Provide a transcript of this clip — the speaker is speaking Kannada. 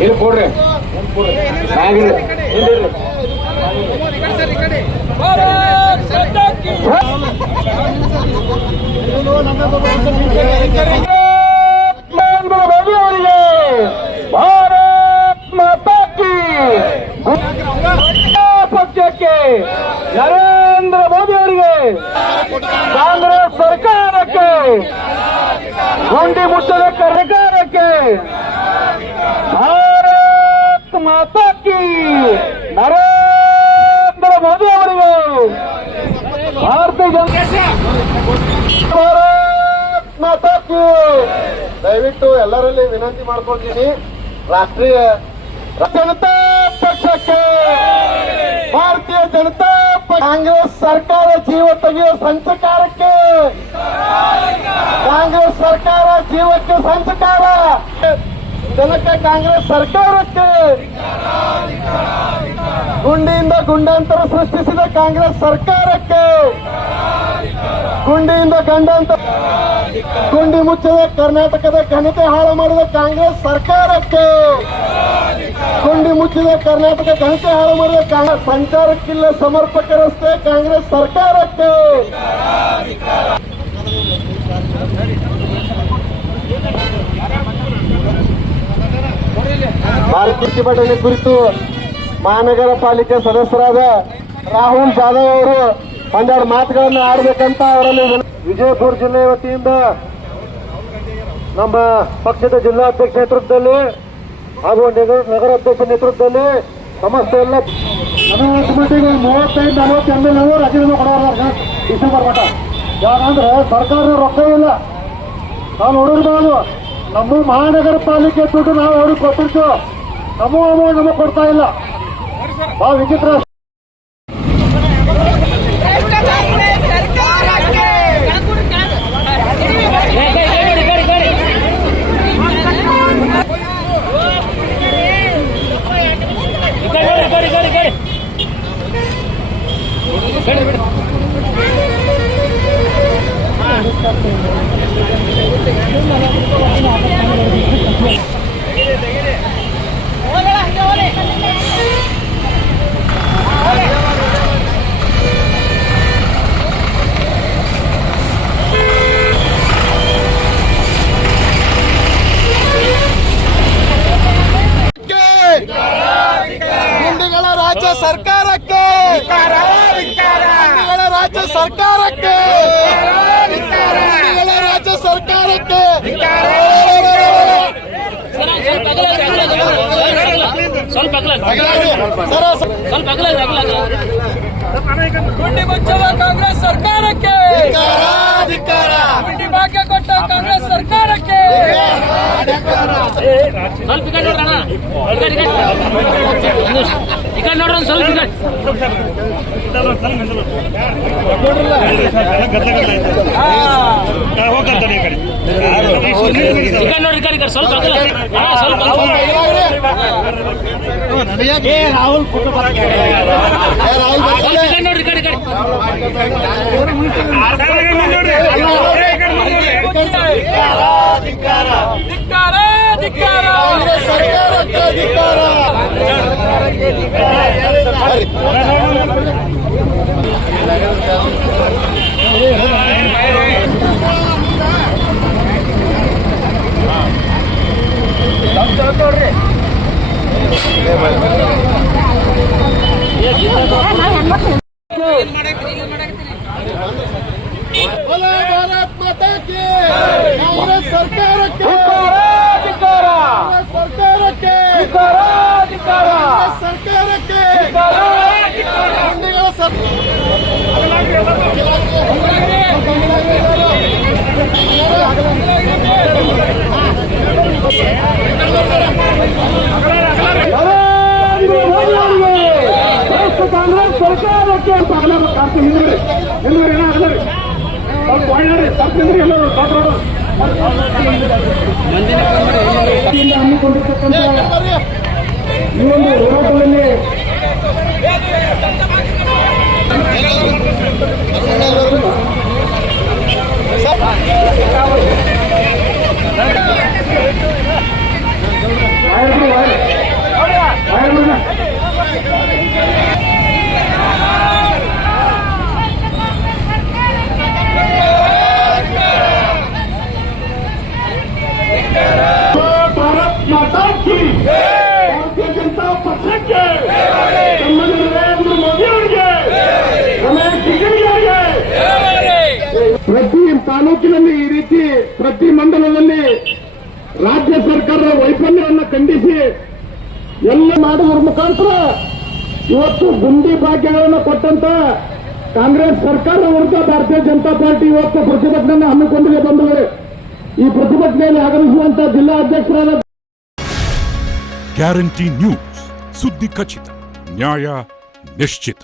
ಇಲ್ಲಿ ಕೊಡ್ರಿ. ಮೋದಿ ಅವರಿಗೆ ಭಾರತ್ ಮಾತಾ ಪಕ್ಷಕ್ಕೆ ನರೇಂದ್ರ ಮೋದಿ ಅವರಿಗೆ ಕಾಂಗ್ರೆಸ್ ಸರ್ಕಾರಕ್ಕೆ, ಗುಂಡಿ ಮುಚ್ಚದ ಸರ್ಕಾರಕ್ಕೆ ಭಾರತ್ ಮಾತಾ ಕಿ ನರೇಂದ್ರ ಮೋದಿ ಅವರಿಗೆ ಭಾರತೀಯ ಜನತಾ ಭಾರತ್ ಮಾತಾ ಕಿ ದಯವಿಟ್ಟು ಎಲ್ಲರಲ್ಲಿ ವಿನಂತಿ ಮಾಡ್ಕೊಳ್ತೀನಿ. ರಾಷ್ಟ್ರೀಯ ಜನತಾ ಪಕ್ಷಕ್ಕೆ ಭಾರತೀಯ ಜನತಾ ಪಕ್ಷ ಕಾಂಗ್ರೆಸ್ ಸರ್ಕಾರ ಜೀವ ತೆಗೆಯುವ ಸಂಚಕಾರಕ್ಕೆ ಕಾಂಗ್ರೆಸ್ ಸರ್ಕಾರ ಜೀವಕ್ಕೆ ಸಂಚಕಾರ. ಜನಕ್ಕೆ ಕಾಂಗ್ರೆಸ್ ಸರ್ಕಾರಕ್ಕೆ ಗುಂಡಿಯಿಂದ ಗುಂಡಾಂತರ ಸೃಷ್ಟಿಸಿದ ಕಾಂಗ್ರೆಸ್ ಸರ್ಕಾರಕ್ಕೆ ಗುಂಡಿಯಿಂದ ಗಂಡಾಂತರ ಗುಂಡಿ ಮುಚ್ಚದ ಕರ್ನಾಟಕದ ಘನತೆ ಹಾಳು ಮಾಡಿದ ಕಾಂಗ್ರೆಸ್ ಸರ್ಕಾರಕ್ಕೆ ಗುಂಡಿ ಮುಚ್ಚಿದ ಕರ್ನಾಟಕ ಘನತೆ ಹಾಳು ಮಾಡಿದ ಕಾಂಗ್ರೆಸ್ ಸಂಚಾರಕ್ಕಿಲ್ಲ ಸಮರ್ಪಕ ರಸ್ತೆ ಕಾಂಗ್ರೆಸ್ ಸರ್ಕಾರಕ್ಕೆ. ಭಾರತೀಯ ಪ್ರತಿಭಟನೆ ಕುರಿತು ಮಹಾನಗರ ಪಾಲಿಕೆ ಸದಸ್ಯರಾದ ರಾಹುಲ್ ಜಾಧವ್ ಅವರು ಒಂದೆರಡು ಮಾತುಗಳನ್ನು ಆಡಬೇಕಂತ ಅವರಲ್ಲಿ ವಿಜಯಪುರ ಜಿಲ್ಲೆ ವತಿಯಿಂದ ನಮ್ಮ ಪಕ್ಷದ ಜಿಲ್ಲಾಧ್ಯಕ್ಷ ನೇತೃತ್ವದಲ್ಲಿ ಹಾಗೂ ನಗರ ನಗರಾಧ್ಯಕ್ಷ ನೇತೃತ್ವದಲ್ಲಿ ಸಮಸ್ತ ಎಲ್ಲ ಮೂವತ್ತೈದು ನಲವತ್ತು ಎಂ ಎಲ್ ರಾಜೀನಾಮೆ ಕೊಡೋರು ಡಿಸೆಂಬರ್ ಮಠ. ಯಾಕಂದ್ರೆ ಸರ್ಕಾರ ರೊಕ್ಕ ಇಲ್ಲ. ನಾವು ನೋಡಿರ್ಬೋದು, ನಮ್ಮ ಮಹಾನಗರ ಪಾಲಿಕೆ ದುಡ್ಡು ನಾವು ಅವ್ರಿಗೆ ಕೊಟ್ಟಿರ್ತೀವಿ. ನಮ್ಮ ಅಮೌಂಟ್ ನಮಗೆ ಕೊಡ್ತಾ ಇಲ್ಲ. ಬಹಳ ವಿಚಿತ್ರ ರಾಜ್ಯ ಸರ್ಕಾರಕ್ಕೆ ರಾಜ್ಯ ಸರ್ಕಾರಕ್ಕೆ. ಸ್ವಲ್ಪ ಗುಂಡಿ ಮುಚ್ಚುವ ಕಾಂಗ್ರೆಸ್ ಸರ್ಕಾರಕ್ಕೆ. ಗುಂಡಿ ಭಾಗ್ಯ ಕೊಟ್ಟ ಕಾಂಗ್ರೆಸ್ ಸರ್ಕಾರಕ್ಕೆ ಸ್ವಲ್ಪ ಕಡೆ ಒಂದ್ ಸ್ವಲ್ಪ ಸ್ವಲ್ಪ ಸ್ವಲ್ಪ ರಾಹುಲ್ ಫೋಟೋ ಸ್ವಲ್ಪ ಈ ಕಡೆ ನೋಡ್ರಿ ಈ ಕಡೆ ಈ ಕಡೆ ಧಿಕ್ಕಾರ ಧಿಕ್ಕಾರ ಸರ್ಕಾರಕ್ಕೆ ಧಿಕ್ಕಾರ ಬರ್ರಿ ಭಾರತ್ ಮಾತಾ ಕಾಂಗ್ರೆಸ್ ಸರ್ಕಾರಕ್ಕೆ ಸರ್ಕಾರಕ್ಕೆ ಸರ್ಕಾರಕ್ಕೆ ಕಾಂಗ್ರೆಸ್ ಸರ್ಕಾರಕ್ಕೆ. ಅಂತ ಆಗಲ್ಲ ಕಾರ್ತಿ ಹಿಂದ್ರಿ ಹಿಂದ್ರಿ ಏನೋ ಆಗಲ್ಲ ಸ್ವಲ್ಪ ಒಳ್ಳೆ ಸ್ವಲ್ಪ ಹಿಂದ್ರಿ ಎಲ್ಲರೂ. ಇಂದ? ಹಮ್ಮಿಕೊಂಡಿರ್ತಕ್ಕಂಥ ಈ ಒಂದು ಹೋರಾಟದಲ್ಲಿ ತಾಲೂಕಿನಲ್ಲಿ ಈ ರೀತಿ ಪ್ರತಿ ಮಂಡಲದಲ್ಲಿ ರಾಜ್ಯ ಸರ್ಕಾರದ ವೈಫಲ್ಯವನ್ನು ಖಂಡಿಸಿ ಎಲ್ಲ ಮಾಡುವುದರ ಮುಖಾಂತರ ಇವತ್ತು ಗುಂಡಿ ಭಾಗ್ಯಗಳನ್ನು ಕೊಟ್ಟಂತ ಕಾಂಗ್ರೆಸ್ ಸರ್ಕಾರ ವಿರುದ್ಧ ಭಾರತೀಯ ಜನತಾ ಪಾರ್ಟಿ ಇವತ್ತು ಪ್ರತಿಭಟನೆ ಹಮ್ಮಿಕೊಂಡಿದೆ ಬಂದವರು ಈ ಪ್ರತಿಭಟನೆಯಲ್ಲಿ ಆಗಮಿಸುವಂತ ಜಿಲ್ಲಾ ಅಧ್ಯಕ್ಷರಾದ ಗ್ಯಾರಂಟಿ ನ್ಯೂಸ್ ಸುದ್ದಿ ಖಚಿತ, ನ್ಯಾಯ ನಿಶ್ಚಿತ.